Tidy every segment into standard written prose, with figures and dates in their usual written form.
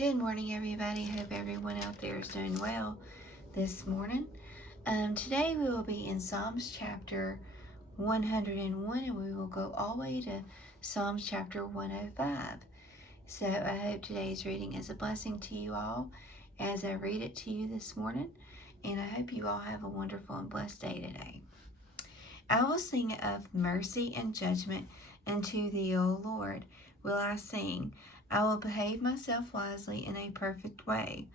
Good morning, everybody. Hope everyone out there is doing well this morning. Today we will be in Psalms chapter 101, and we will go all the way to Psalms chapter 105. So I hope today's reading is a blessing to you all as I read it to you this morning, and I hope you all have a wonderful and blessed day today. I will sing of mercy and judgment unto thee, O Lord, will I sing. I will behave myself wisely in a perfect way.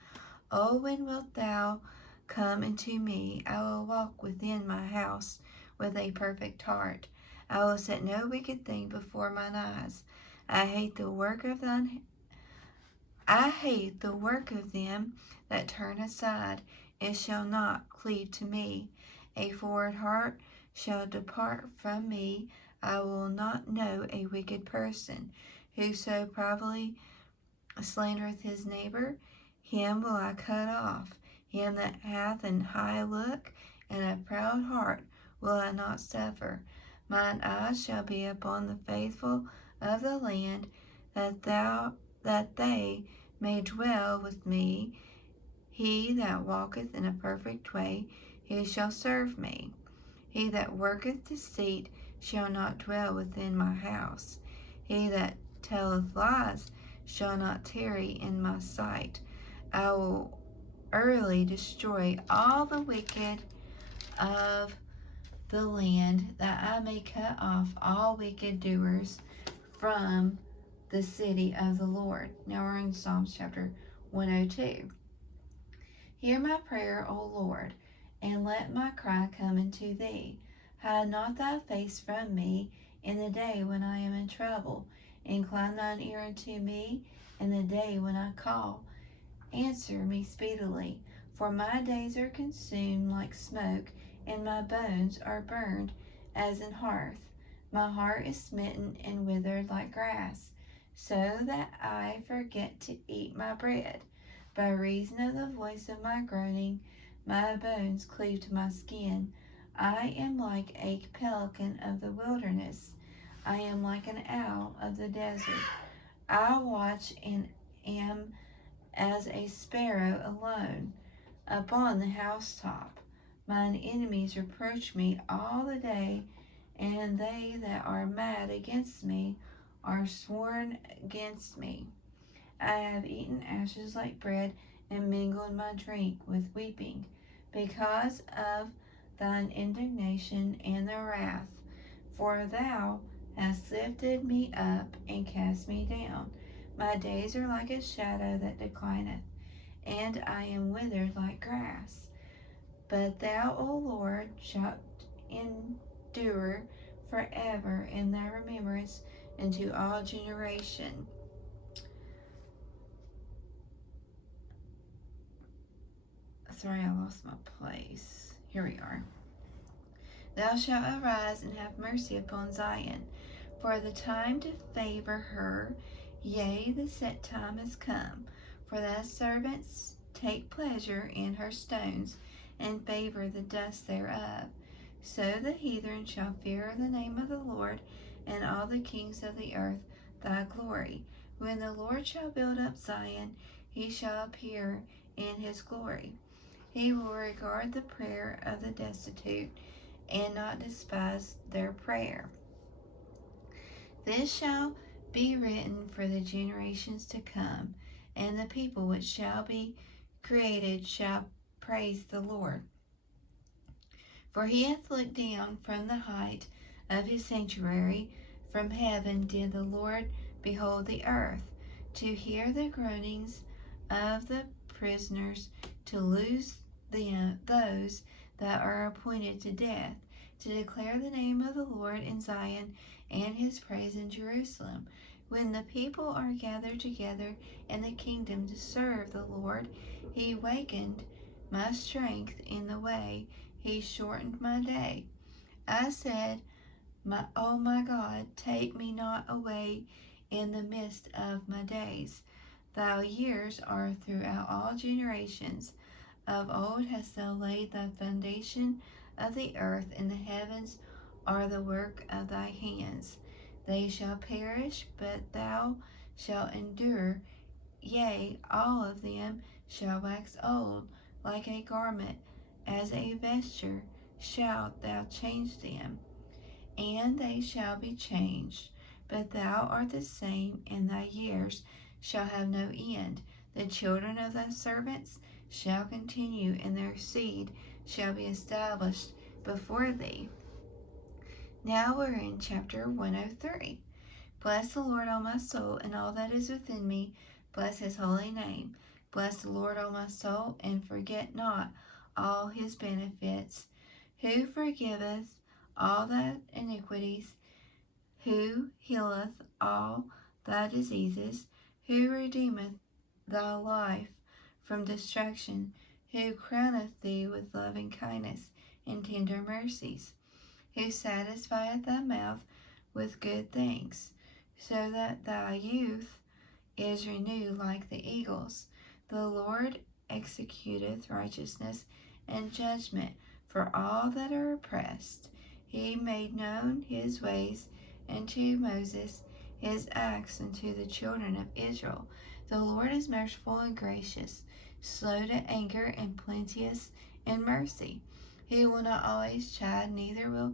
O when wilt thou come unto me? I will walk within my house with a perfect heart. I will set no wicked thing before mine eyes. I hate the work of them that turn aside. It shall not cleave to me. A forward heart shall depart from me. I will not know a wicked person. Whoso privately slandereth his neighbor, him will I cut off. Him that hath an high look and a proud heart will I not suffer. Mine eyes shall be upon the faithful of the land, that they may dwell with me. He that walketh in a perfect way, he shall serve me. He that worketh deceit shall not dwell within my house. He that telleth lies shall not tarry in my sight. I will early destroy all the wicked of the land, that I may cut off all wicked doers from the city of the Lord. Now we're in Psalms chapter 102. Hear my prayer, O Lord, and let my cry come unto thee. Hide not thy face from me in the day when I am in trouble. Incline thine ear unto me in the day when I call. Answer me speedily, for my days are consumed like smoke, and my bones are burned as an hearth. My heart is smitten and withered like grass, so that I forget to eat my bread. By reason of the voice of my groaning, my bones cleave to my skin. I am like a pelican of the wilderness. I am like an owl of the desert. I watch and am as a sparrow alone upon the housetop. Mine enemies reproach me all the day, and they that are mad against me are sworn against me. I have eaten ashes like bread, and mingled my drink with weeping, because of thine indignation and the wrath. For thou hast lifted me up and cast me down. My days are like a shadow that declineth, and I am withered like grass. But thou, O Lord, shalt endure forever, and thy remembrance into all generation. Sorry, I lost my place. Here we are. Thou shalt arise and have mercy upon Zion, for the time to favor her, yea, the set time is come. For thy servants take pleasure in her stones, and favor the dust thereof. So the heathen shall fear the name of the Lord, and all the kings of the earth thy glory. When the Lord shall build up Zion, he shall appear in his glory. He will regard the prayer of the destitute, and not despise their prayer. This shall be written for the generations to come, and the people which shall be created shall praise the Lord. For he hath looked down from the height of his sanctuary. From heaven did the Lord behold the earth, to hear the groanings of the prisoners, to loose those that are appointed to death, to declare the name of the Lord in Zion, and his praise in Jerusalem. When the people are gathered together in the kingdom to serve the Lord, he wakened my strength in the way, he shortened my day. I said, O my God, take me not away in the midst of my days. Thy years are throughout all generations. Of old hast thou laid thy foundation of the earth, and the heavens are the work of thy hands. They shall perish, but thou shalt endure. yea, all of them shall wax old, like a garment, as a vesture shalt thou change them, and they shall be changed. But thou art the same, and thy years shall have no end. The children of thy servants shall continue, and their seed shall be established before thee. Now we're in chapter 103. Bless the Lord, O my soul, and all that is within me. Bless his holy name. Bless the Lord, O my soul, and forget not all his benefits, who forgiveth all thy iniquities, who healeth all thy diseases, who redeemeth thy life from destruction, who crowneth thee with loving kindness and tender mercies, who satisfieth thy mouth with good things, so that thy youth is renewed like the eagles. The Lord executeth righteousness and judgment for all that are oppressed. He made known his ways unto Moses, his acts unto the children of Israel. The Lord is merciful and gracious, slow to anger and plenteous in mercy. He will not always chide, neither will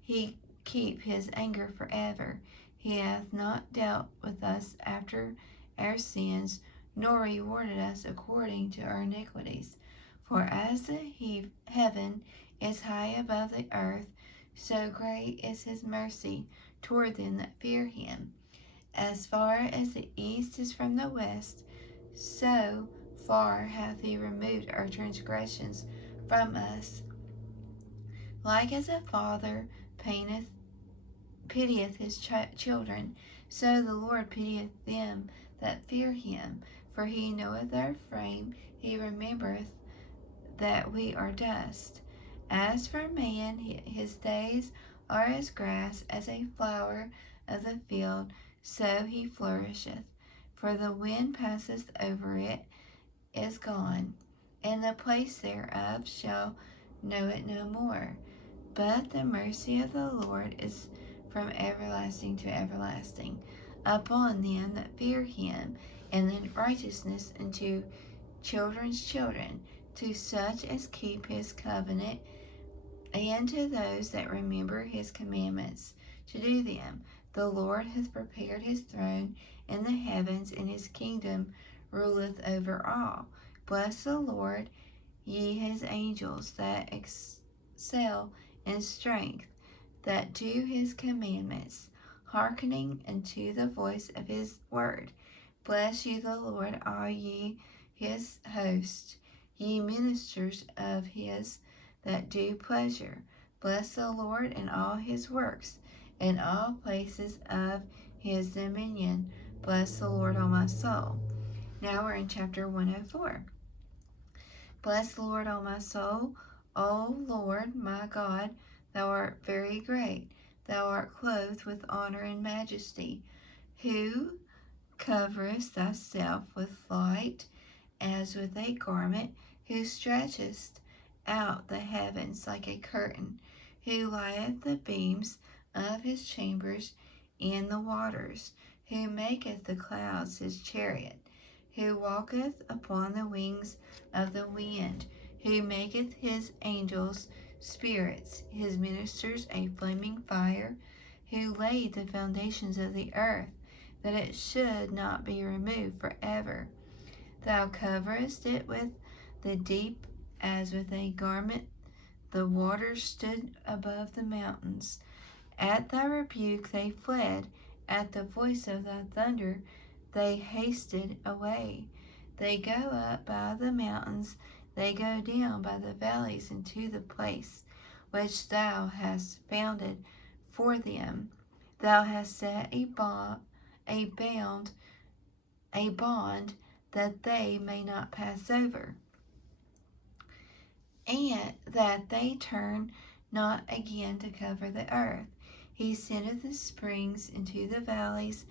he keep his anger forever. He hath not dealt with us after our sins, nor rewarded us according to our iniquities. For as the heaven is high above the earth, so great is his mercy toward them that fear him. As far as the east is from the west, so far hath he removed our transgressions from us. Like as a father pitieth his children, so the Lord pitieth them that fear him. For he knoweth our frame, he remembereth that we are dust. As for man, his days are as grass, as a flower of the field, so he flourisheth. For the wind passeth over it, is gone, and the place thereof shall know it no more. But the mercy of the Lord is from everlasting to everlasting upon them that fear him, and in righteousness unto children's children, to such as keep his covenant, and to those that remember his commandments to do them. The Lord hath prepared his throne in the heavens, and his kingdom ruleth over all. Bless the Lord, ye his angels that excel in strength, that do his commandments, hearkening unto the voice of his word. Bless ye the Lord, all ye his hosts, ye ministers of his that do pleasure. Bless the Lord in all his works, in all places of his dominion. Bless the Lord, O my soul. Now we're in chapter 104. Bless the Lord, O my soul. O Lord, my God, thou art very great. Thou art clothed with honor and majesty, who coverest thyself with light as with a garment, who stretchest out the heavens like a curtain, who lieth the beams of his chambers in the waters, who maketh the clouds his chariot, who walketh upon the wings of the wind, who maketh his angels spirits, his ministers a flaming fire, who laid the foundations of the earth, that it should not be removed forever. Thou coverest it with the deep as with a garment. The waters stood above the mountains. At thy rebuke they fled. At the voice of thy thunder they hasted away. They go up by the mountains, they go down by the valleys into the place which thou hast founded for them. Thou hast set a bond, that they may not pass over, and that they turn not again to cover the earth. He sendeth the springs into the valleys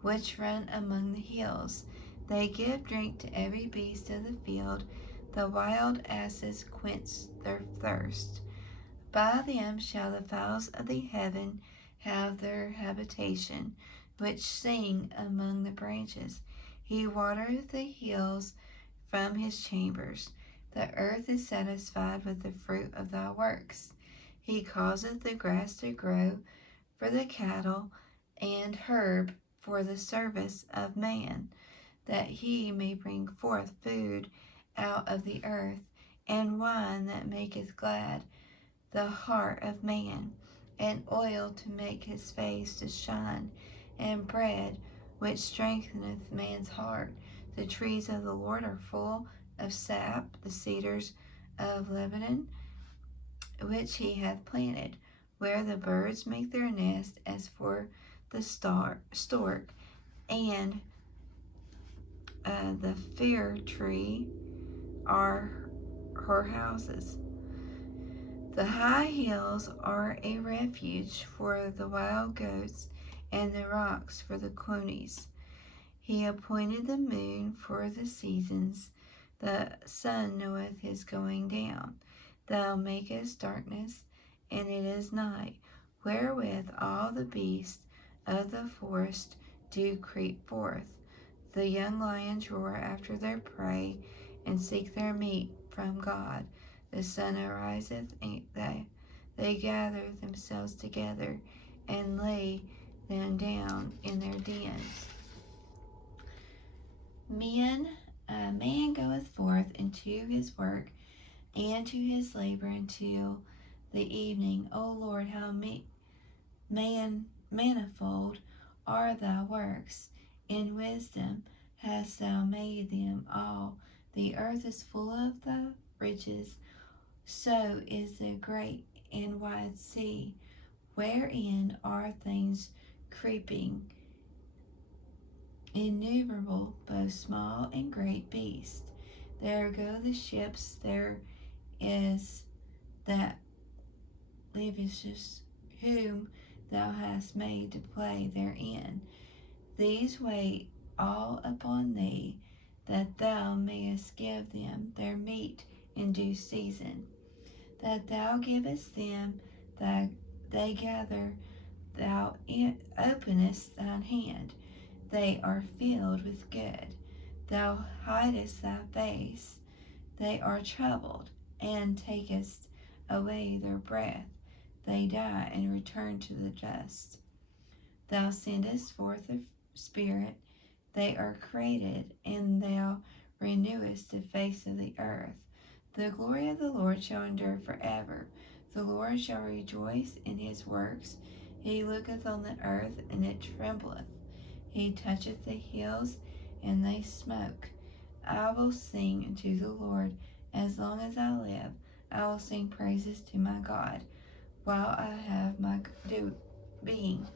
which run among the hills. They give drink to every beast of the field. The wild asses quench their thirst. By them shall the fowls of the heaven have their habitation, which sing among the branches. He watereth the hills from his chambers. The earth is satisfied with the fruit of thy works. He causeth the grass to grow for the cattle, and herb for the service of man, that he may bring forth food out of the earth, and wine that maketh glad the heart of man, and oil to make his face to shine, and bread which strengtheneth man's heart. The trees of the Lord are full of sap, the cedars of Lebanon, which he hath planted, where the birds make their nest, as for the stork, and the fir tree are her houses. The high hills are a refuge for the wild goats, and the rocks for the conies. He appointed the moon for the seasons. The sun knoweth his going down. Thou makest darkness, and it is night, wherewith all the beasts of the forest do creep forth. The young lions roar after their prey, and seek their meat from God. The sun ariseth, and they gather themselves together, and lay them down in their dens. Man goeth forth into his work, and to his labor until the evening. O Lord, how manifold are thy works! In wisdom hast thou made them all. The earth is full of thy riches. So is the great and wide sea, wherein are things creeping, innumerable, both small and great beasts. There go the ships, there is that livest, whom thou hast made to play therein. These wait all upon thee, that thou mayest give them their meat in due season. That thou givest them, they gather, thou openest thine hand, they are filled with good. Thou hidest thy face, they are troubled, and takest away their breath. They die and return to the dust. Thou sendest forth the Spirit, they are created, and thou renewest the face of the earth. The glory of the Lord shall endure forever. The Lord shall rejoice in his works. He looketh on the earth, and it trembleth. He toucheth the hills, and they smoke. I will sing unto the Lord as long as I live. I will sing praises to my God while I have my being.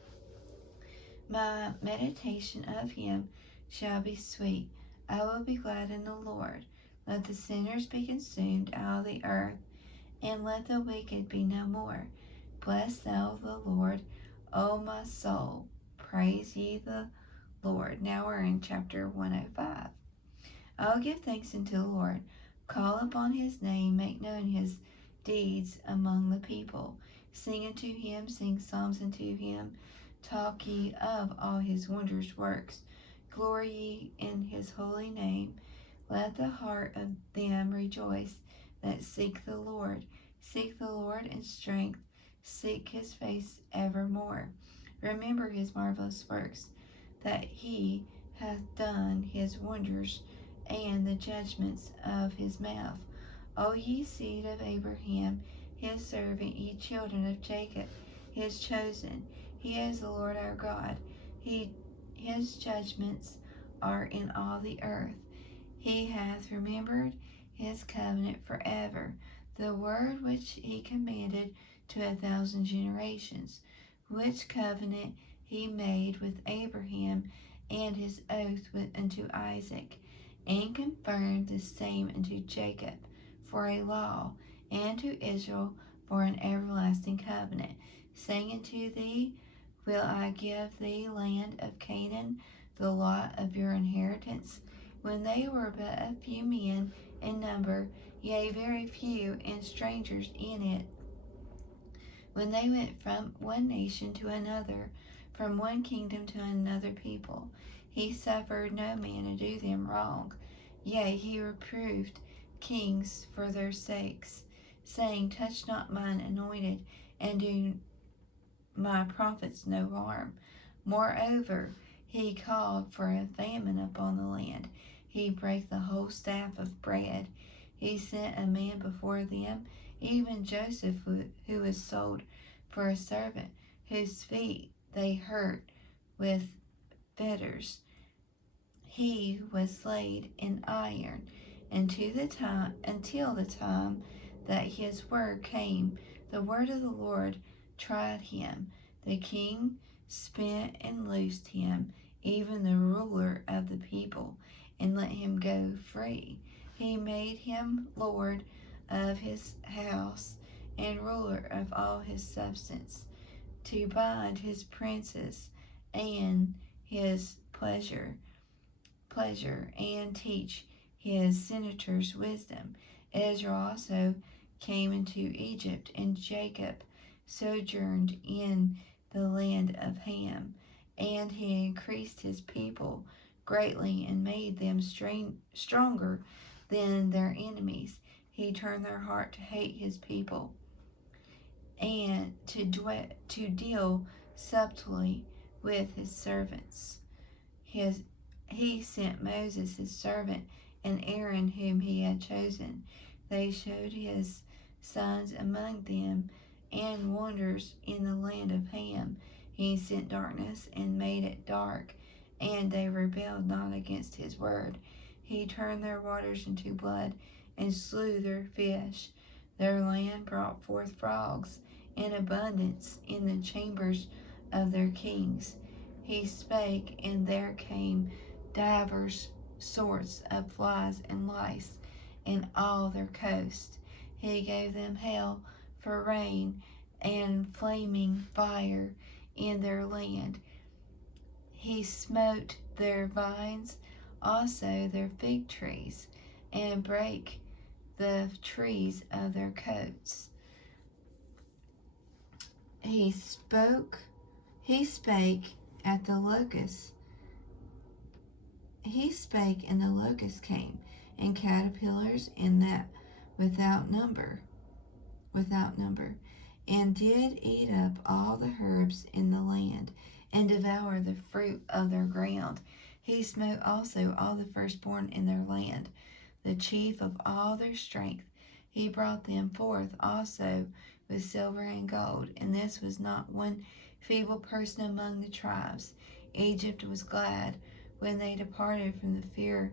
My meditation of him shall be sweet. I will be glad in the Lord. Let the sinners be consumed out of the earth, and let the wicked be no more. Bless thou the Lord, O my soul. Praise ye the Lord. Now we're in chapter 105. I will give thanks unto the Lord. Call upon his name, make known his deeds among the people. Sing unto him, sing psalms unto him. Talk ye of all his wondrous works. Glory ye in his holy name. Let the heart of them rejoice that seek the Lord. Seek the Lord in strength. Seek his face evermore. Remember his marvelous works, that he hath done, his wonders, and the judgments of his mouth. O ye seed of Abraham, his servant, ye children of Jacob, his chosen. He is the Lord our God. His judgments are in all the earth. He hath remembered his covenant forever, the word which he commanded to 1,000 generations, which covenant he made with Abraham, and his oath unto Isaac, and confirmed the same unto Jacob for a law, and to Israel for an everlasting covenant, saying unto thee, Will I give thee land of Canaan, the lot of your inheritance? When they were but a few men in number, yea, very few, and strangers in it, when they went from one nation to another, from one kingdom to another people, He suffered no man to do them wrong. Yea, he reproved kings for their sakes, saying, Touch not mine anointed, and do my prophets no harm. Moreover, he called for a famine upon the land. He brake the whole staff of bread. He sent a man before them, even Joseph, who was sold for a servant, whose feet they hurt with fetters. He was laid in iron until the time that his word came. The word of the Lord tried him. The king spent and loosed him, even the ruler of the people, and let him go free. He made him lord of his house and ruler of all his substance, to bind his princes and his pleasure and teach his senators wisdom. Ezra also came into Egypt, and Jacob sojourned in the land of Ham, and he increased his people greatly and made them stronger than their enemies. He turned their heart to hate his people and to deal subtly with his servants. He sent Moses his servant and Aaron whom he had chosen. They showed his sons among them and wonders in the land of Ham. He sent darkness and made it dark, and they rebelled not against his word. He turned their waters into blood and slew their fish. Their land brought forth frogs in abundance in the chambers of their kings. He spake, and there came divers sorts of flies and lice in all their coast. He gave them hail for rain and flaming fire in their land. He smote their vines, also their fig trees, and brake the trees of their coats. He spake at the locusts. He spake, and the locusts came, and caterpillars in that without number, and did eat up all the herbs in the land, and devour the fruit of their ground. He smote also all the firstborn in their land, the chief of all their strength. He brought them forth also with silver and gold, and this was not one feeble person among the tribes. Egypt was glad when they departed, from the fear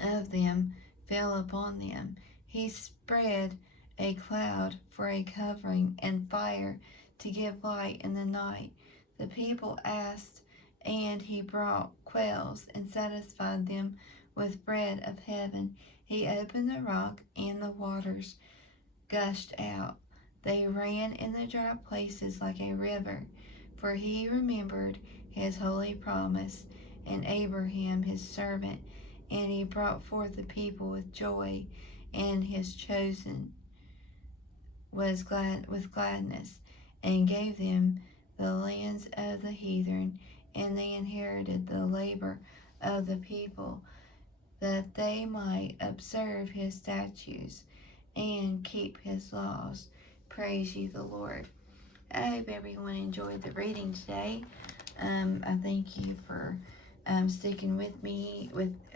of them fell upon them. He spread a cloud for a covering, and fire to give light in the night. The people asked, and he brought quails and satisfied them with bread of heaven. He opened the rock, and the waters gushed out. They ran in the dry places like a river, for he remembered his holy promise and Abraham his servant, and he brought forth the people with joy, and his chosen was glad with gladness, and gave them the lands of the heathen, and they inherited the labor of the people, that they might observe his statutes and keep his laws. Praise ye the Lord. I hope everyone enjoyed the reading today. I thank you for sticking with me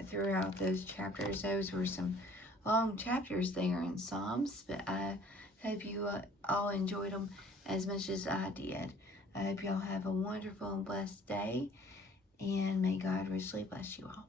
throughout those chapters. Those were some long chapters there in Psalms, but I hope you all enjoyed them as much as I did. I hope y'all have a wonderful and blessed day, and may God richly bless you all.